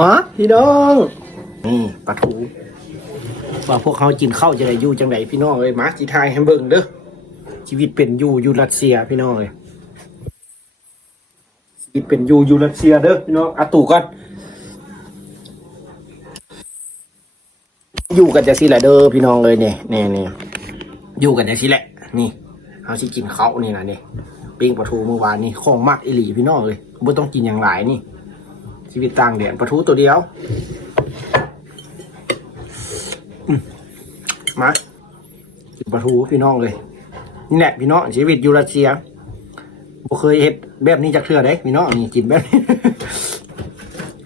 อ๋อพี่น้องนี่ปลาทูว่าพวกเขากินข้าวจะได้อยู่จังไดพี่น้องเลยมาสิทายให้เบิ่งเด้อชีวิตเป็นอยู่รัสเซียพี่น้องเลยชีวิตเป็นอยู่รัสเซียเด้อพี่น้องอาตู่ก่อนอยู่กันจะสิแหละเด้อพี่น้องเลยเนี่ยอยู่กันจะสิแหละนี่เขาสิกินข้าวนี่นะนี่ปิ้งปลาทูเมื่อวานนี่ของมักอีหลีพี่น้องเลยบ่ต้องกินอย่างหลายนี่ชีวิตต่างแดนปลาทูตัวเดียวมากินปลาทูพี่น้องเลยนี่แหละพี่น้องชีวิตอยู่รัสเซียบ่เคยเฮ็ดแบบนี้จักเทื่อเด้พี่น้องนี่กินแบบนี้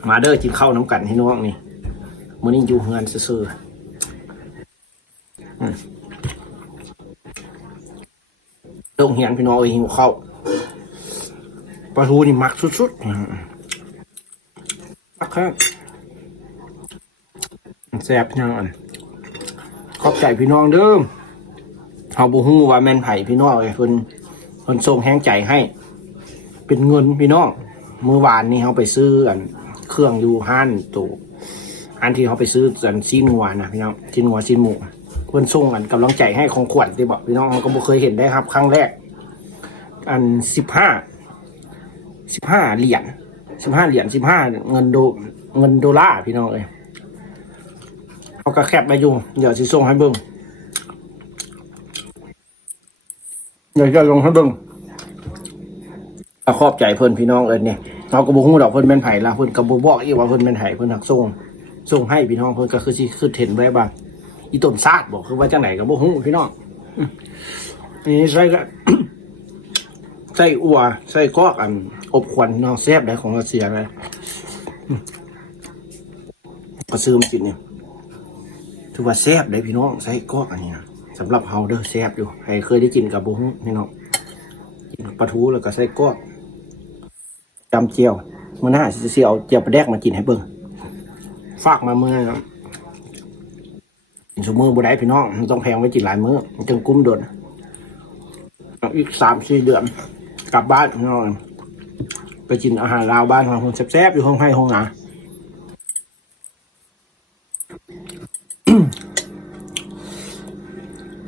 มาเด้อกินข้าวน้ำกันพี่น้องนี่มื้อนี้อยู่เฮือนซื่อๆโรงเรียนพี่น้องเอ้ยหิวข้าวปลาทูนี่มักสุดๆมักครับแซ่บพี่น้องขอบใจพี่น้องเด้อเฮาบ่ฮู้ว่าแม่นไผพี่น้องเอ้ยเพิ่นส่งแฮงใจให้เป็นเงินพี่น้องมื้อวานนี้เฮาไปซื้อเครื่องอยู่ห้านตู้อันที่เฮาไปซื้อซีนงัวนะพี่น้องซีนงัวซีนหมูเพิ่นส่งกำลังใจให้ของขวัญที่บอกพี่น้องมันก็บ่เคยเห็นได้ครับครั้งแรก15เหรียญ15เงินดอลลาร์พี่น้องเอ้ยเขาก็แคปไปอยู่เดี๋ยวสิส่งให้เบิ่งเดี๋ยวจะลงให้เบิ่งขอบใจเพิ่นพี่น้องเอ้ยเนี่ยเราก็บ่ฮู้ดอกเพิ่นแม่นไผล่ะเพิ่นก็บ่บอกอีกว่าเพิ่นแม่นไผเพิ่นหักส่งให้พี่น้องเพิ่นก็คือสิคือเห็นไว้บ่าอีต้นซาดบอกคือว่าจังไหนก็บ่ฮู้พี่น้องนี่ใส่ก็ ใส่อัวใส่กอกอบควันน้องแซ่บได้ของรัสเซียเลยก็ซื้อมากินเนี่ยถือว่าแซ่บได้พี่น้องใส่กอกอันนี้นะสำหรับเฮาเด้อแซ่บอยู่ใครเคยได้กินกับบุ้งพี่น้องกินปลาทูแล้วก็ใส่กอกจำเจียวเมื่อหน้าเสียเอาเจียวปลาแดกมากินให้เบิ่งฝากมาเมื่อนะกินสมือบ่ได้พี่น้องมันต้องแพงไว้กินหลายมื้อมันจึงกุ้มโดนอีก3-4 เดือนกลับบ้านพี่น้องไปกินอาหารลาวบ้านของคนแซ่บๆอยู่ห้องให้ห้องหนา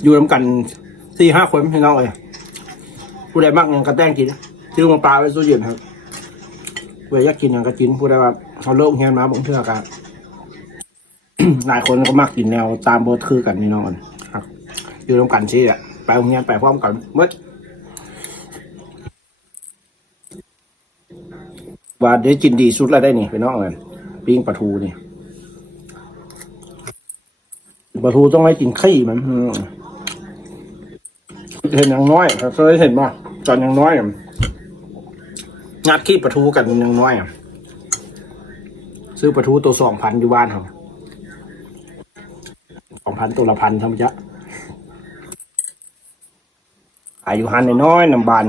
อยู่ร่วมกัน4-5 คนพี่น้องเลยผู้ใดมักยังกระแต้งกินซื้อมาปลาไว้สู้เย็นครับเวลาอยากกินยังกระจินผู้ใดว่าเขาเลิกเฮียนมาบ่เทื่อกัน หลายคนก็มักกินแนวตามโบสคือกันพี่น้องครับอยู่ร่วมกันสิอ่ะไปโรงเรียนไปพร้อมกันเมื่อว่าได้กินดีสุดแล้วได้นี่พี่น้องเลยปิ้งปลาทูนี่ปลาทูต้องให้กินขี้มันเห็นอย่างน้อยเคยเห็นป่ะตอนอย่างน้อยงัดขี้ปลาทูกันอย่างน้อยซื้อปลาทูตัว2,000อยู่บ้านเขา2,000ตัวละ1,000ทำจ้ะอายุหันน้อยน้ำบาน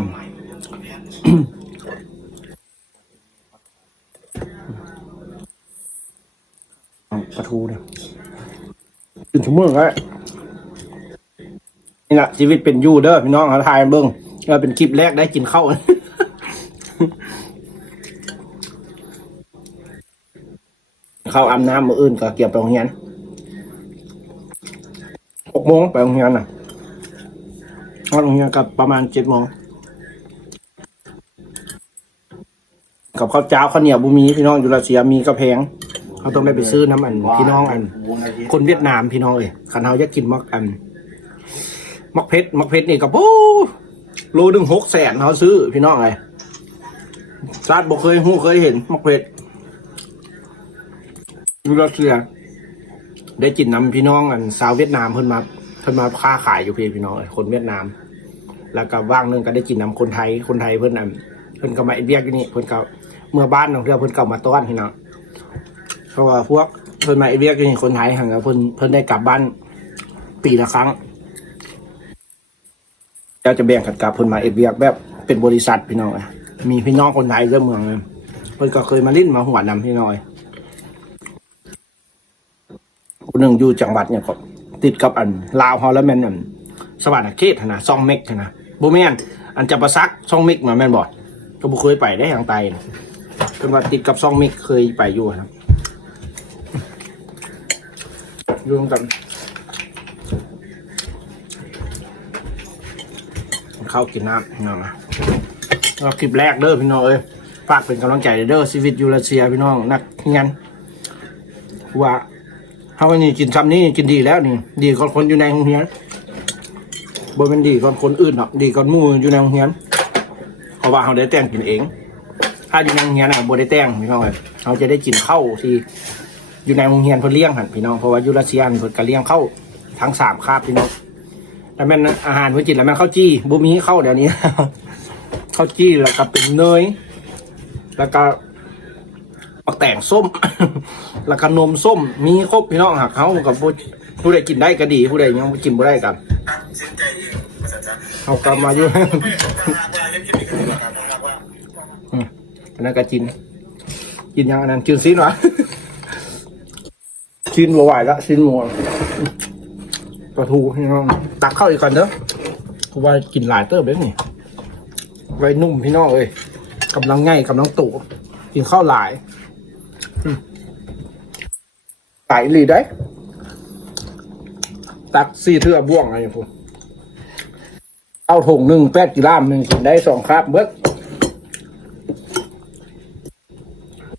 ปลาทูเนี่ยเป็นชั่วโมงแล้วนี่แหละชีวิตเป็นยูเด้อพี่น้องเขาถ่ายเบิ้งเราเป็นคลิปแรกได้กินข้าวเข้าอาบน้ำมื้ออื่นก็เกี่ยวไปโรงเรียน6 โมงไปโรงเรียนน่ะโรงเรียนกับประมาณ7 โมงกับข้าวเจ้าข้าวเหนียวบุมีพี่น้องอยู่รัสเซียมีกระแพงเขาต้องได้ไปซื้อน้ำพี่น้องคนเวียดนามพี่น้องขันเขาอยากกินมักเพชรนี่กับโอ้โลนึง600,000เขาซื้อพี่น้องซาดบอกเคยเห็นมักเพชรอยู่รัสเซียได้กินน้ำพี่น้องสาวเวียดนามเพิ่นมาค้าขายอยู่พี่น้องคนเวียดนามแล้วก็ว่างนึงก็ได้กินน้ำคนไทยเพิ่นก็มาเบียกอยู่นี่เพิ่นก็เมื่อบ้านของเพิ่นก็มาต้อนพี่น้องเพราะว่าพวกเพิ่นมาเบียกอยู่นี่คนไทยหังกับเพิ่นได้กลับบ้านปีละครั้งแล้วจะแบ่งกันกลับเพิ่นมาเบียกแบบเป็นบริษัทพี่น้องมีพี่น้องคนไทยเรื่องเมืองเพิ่นก็เคยมาลิ้นมาหัวนำพี่น้องคนหนึ่งอยู่จังหวัดเนี่ยก็ติดกับลาวฮอลแล้วแม่นสวรรค์เขตนะ2 เมกนะบ่แม่นจะประซัก2 เมกมาแม่นบ่ก็บ่เคยไปได้ทางใต้เพิ่นว่าติดกับ2 เมกเคยไปอยู่ครับ รวมกันข้าวกินน้ำพี่น้องเราคลิปแรกเด้อพี่น้องเอ้ยฝากเป็นกำลังใจเด้อชีวิตยูรัสเซียพี่น้องนักเงี้ยว่าเขาอันนี้กินซ้ำนี้กินดีแล้วนี่ดีกว่าคนอยู่ในโรงเรียนบ่เป็นดีกว่าคนอื่นหรอกดีกว่าหมู่อยู่ในโรงเรียนเพราะว่าเขาได้แต่งกินเองถ้าอยู่ในโรงเรียนบ่ได้แต่งพี่น้องเอ้ยเขาจะได้กินข้าวที่อยู่ในโรงเรียนเพิ่นเลี้ยงหันพี่น้องเพราะว่ายูรัสเซียเพิ่นก็เลี้ยงข้าวทั้ง3คาบพี่น้องแล้วแม่นอาหารเพิ่นกินแล้วแม่นข้าวจี้บ่มีข้าวเดี๋ยวนี้ ข้าวจี้แล้วก็เป็นเนยแล้วก็ปักแต่งส้ม แล้วก็นมส้มมีครบพี่น้องหักเขากับผู้ใดกินได้ก็ดีผู้ใดยังกินไม่ได้กันเอากลับมาอยู่ อันนั้นก็กินยังอันนั้นกินซีนวะ ซีนบัวไหวละซีนมัวปลาทูพี่น้องตักเข้าอีกก่อนเด้อเพราะว่ากินหลายเติบเลยนี่ไว้นุ่มพี่น้องเอ้ยกำลังง่ายกำลังตู่กินข้าวหลายไก่หลีได้ตัก4 เทื่อบ่วงอะไรอย่างพวกเอาถุง1 8 กิโลนึงกินได้2 คาบเบิด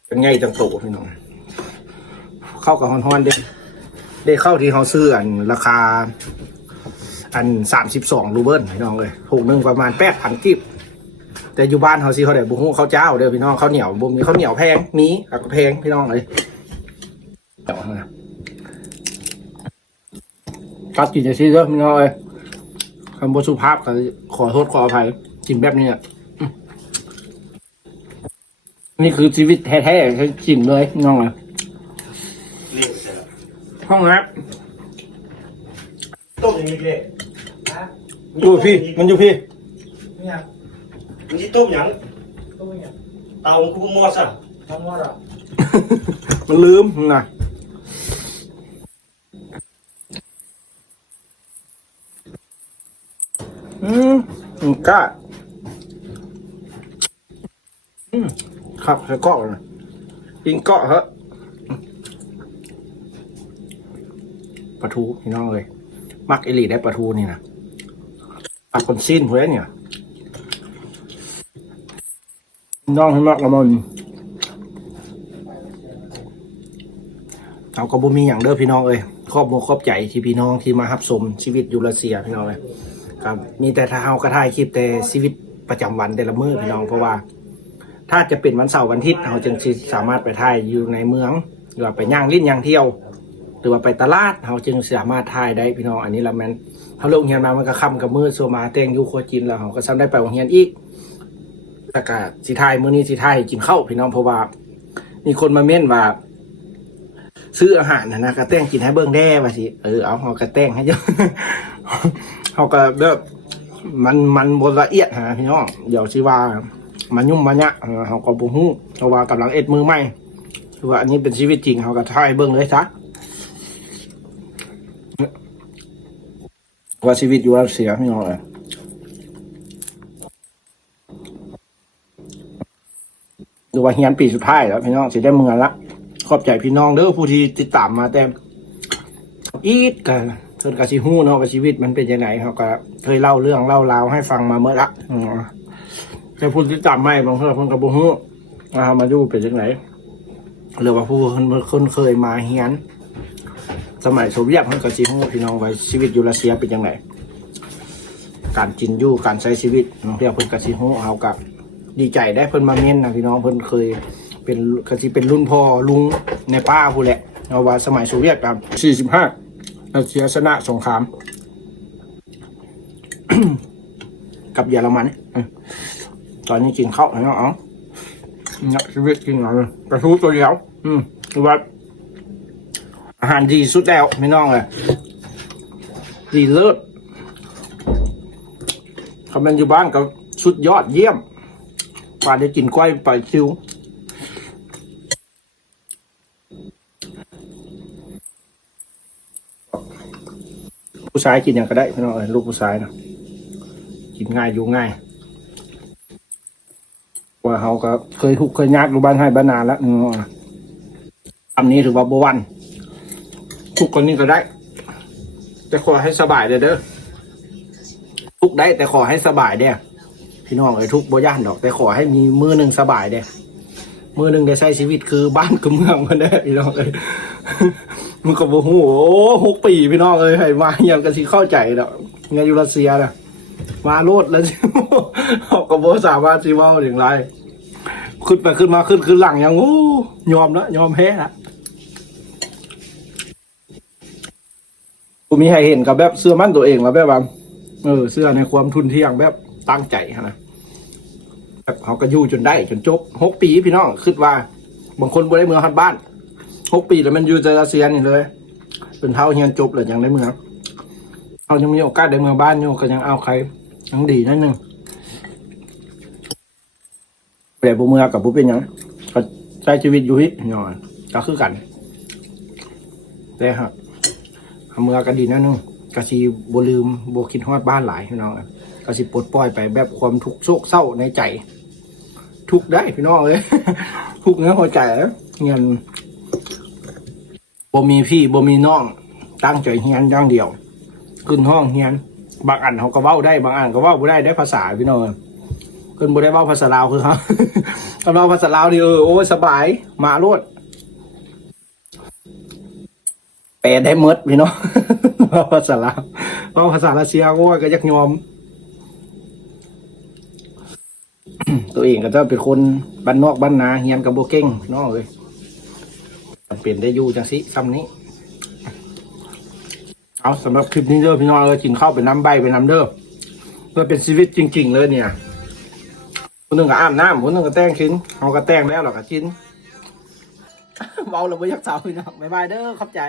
เป็นไงจังตู่พี่น้องเข้ากับฮอนๆได้เข้าที่เขาซื้ออันราคาอัน32 รูเบิลพี่น้องเลยถุงนึงประมาณ8,000 กิบแต่อยู่บ้านเขาสิเขาได้บุ้งเขาเจ้าเด้อพี่น้องเขาเหนียวบุ้มีเขาเหนียวแพงมีกับแพงพี่น้องเลยกัดกินจะซีเด้อพี่น้องเลยคำบสุภาพขอโทษขออภัยกินแบบนี้อ่ะนี่คือชีวิตแท้ๆเขากินเลยพี่น้องเลยห้องน้ำต้มอย่างนี้พี่อยู่พี่มันอยู่พี่เนี่ยมันที่ต้มอย่างเตาคุกมอสอ่ะมอสอ่ะ มันลืมนะกล้าครับใส่เกาะนะกินเกาะเหรอปลาทูพี่น้องเลยมักเอลีได้ปลาทูนี่นะปลาคนซีนพวกนี้เนี่ยน้องให้มักละมันเอากระบุมีอย่างเด้อพี่น้องเอ้ยครอบมือครอบใจที่พี่น้องที่มารับชมชีวิตยูรัสเซียพี่น้องเลยครับมีแต่ถ้าเอากระถ่ายคลิปแต่ชีวิตประจำวันแต่ละมื้อพี่น้องเพราะว่าถ้าจะเป็นวันเสาร์วันอาทิตย์เราจึงสามารถไปถ่ายอยู่ในเมืองหรือว่าไปย่างลิ้นย่างเที่ยวหรือว่าไปตลาดเราจึงสามารถถ่ายได้พี่น้องอันนี้ละแมนเขาลงเฮียนมามันก็ค่ำกับมือโซมาเตงยูโคจินแล้วเขาก็ซ้ำได้ไปวงเฮียนอีกแต่ก็สีไทยมื้อนี้สีไทยกินข้าวพี่น้องเพราะว่ามีคนมาเม้นว่าซื้ออาหารนะกระแต้งกินให้เบิ้งแด้ว่าสิเอากระแต้งให้เยอะ เขาก็แบบมันบนละเอียดฮะพี่น้องเดี๋ยวสิว่ามันยุ่มมันยะเขาก็บุ้งหูเพราะว่ากำลังมือใหม่คือว่าอันนี้เป็นชีวิตจริงเขาก็ถ่ายเบิ้งเลยซะว่าชีวิตอยู่รัสเซียพี่น้องเลยดูว่าเฮียนปีสุดท้ายแล้วพี่น้องสิได้เมืองละขอบใจพี่น้องเด้อผู้ที่ติดตามมาแต่อีดกันเพิ่นก็สิฮู้เนาะว่าชีวิตมันเป็นยังไงเขาก็เคยเล่าเรื่องเล่าราวให้ฟังมาเมื่อละแต่ผู้ติดตามไม่บางเพิ่นก็บ่ฮู้มาดูเป็นจังได๋หรือว่าผู้คนเคยมาเฮียนสมัยโซเวียตเพิ่นก็สิฮู้พี่น้องว่าชีวิตอยู่รัสเซียเป็นจังได๋การกินอยู่การใช้ชีวิตน้องเที่ยวเพิ่นก็สิฮู้เฮาก็ดีใจได้เพิ่นมาเม้นนะพี่น้องเพิ่นเคยเป็นก็สิเป็นรุ่นพ่อลุงในป้าผู้แหละเอาว่าสมัยโซเวียตครับ45รัสเซียชนะสงคราม กับเยอรมันตอนนี้กินข้าวเนาะชีวิตกินอะไรกระทู้ตัวเดียวคือว่าอาหารดีสุดแล้วไม่น้องเลยดีเลิศคำนั้นอยู่บ้านก็สุดยอดเยี่ยมกว่าได้กินกล้วยไปซิวผู้ชายกินอย่างก็ได้พี่น้องลูกผู้ชายนะกินง่ายอยู่ง่ายว่าเขาก็เคยทุกข์เคยยากอยู่บ้านให้บ้านนานแล้วอันนี้ถือว่าบวัน ทุกคนนี้ก็ได้ แต่ขอให้สบายเด้อทุกได้แต่ขอให้สบายเด้อพี่น้องทุกบ่ย่านดอก แต่ขอให้มีมือหนึ่งสบายเด้อมือหนึ่งได้ใช้ชีวิตคือบ้านคือเมืองมันได้พี่น้องมึงกับโอ้โห6 ปีพี่น้องให้มาอย่างกันสิเข้าใจดอกงานอยู่รัสเซียน่ะมาโลดแล้วเขากับโบสามารถซีเว้าอย่างไรขึ้นไปขึ้นมาขึ้นหลังอย่างยอมแล้วยอมแพ้ละกูมีใครเห็นกับแบบเสื้อมั่นตัวเองแล้วแบบว่าเสื้อในความทุนเที่ยงแบบตั้งใจนะแบบเขาก็อยู่จนได้จนจบ6 ปีพี่น้องคิดว่าบางคนบ่ได้เมืองฮัดบ้าน6 ปีแล้วมันอยู่รัสเซียนี่เลยเป็นเท่าเฮียนจบเลยยังได้เมืองเขายังมีโอกาสได้เมืองบ้านอยู่ก็ยังเอาใครยังดีนั่นนึงแต่บุเมือกับบุเป็นยังก็ใช้ชีวิตอยู่ฮิหน่อยก็คือกันแต่ฮะเมือก็ดีนั่นนึงก็สิบ่ลืมบ่คิดฮอดบ้านหลายพี่น้องก็สิปลดปล่อยไปแบบความทุกข์โศกเศร้าในใจทุกได้พี่น้องเลยทุกเนื้อหัวใจเงินบ่มีพี่บ่มีน้องตั้งใจเฮียนอย่างเดียวขึ้นห้องเฮียนบางอันเขาก็เว้าได้บางอันก็เว้าบ่ได้ภาษาพี่น้องขึ้นบ่ได้เว้าภาษาลาวคือเขาถ้าเว้าภาษาลาวนี่โอ้ยสบายมาโลดแปลได้หมดพี่น้องเว้าภาษาลาวเว้าภาษารัสเซียก็ยักยอมตัวเองก็จะเป็นคนบ้านนอกบ้านนาเฮียนกับโบเก้งน้องเลยจำเป็นได้อยู่จังสิซ้ำนี้เอาสำหรับคลิปนี้เด้อพี่น้องกินข้าวเป็นน้ำใบเป็นน้ำเด้อเพื่อเป็นชีวิตจริงๆเลยเนี่ยคนหนึ่งก็อาบน้ำคนหนึ่งก็แต่งชิ้นเขาก็แต่งแล้วหรอกก็ชิ้นเบาเราไม่อยากเศร้าพี่น้องบ๊ายบายเด้อขอบใจ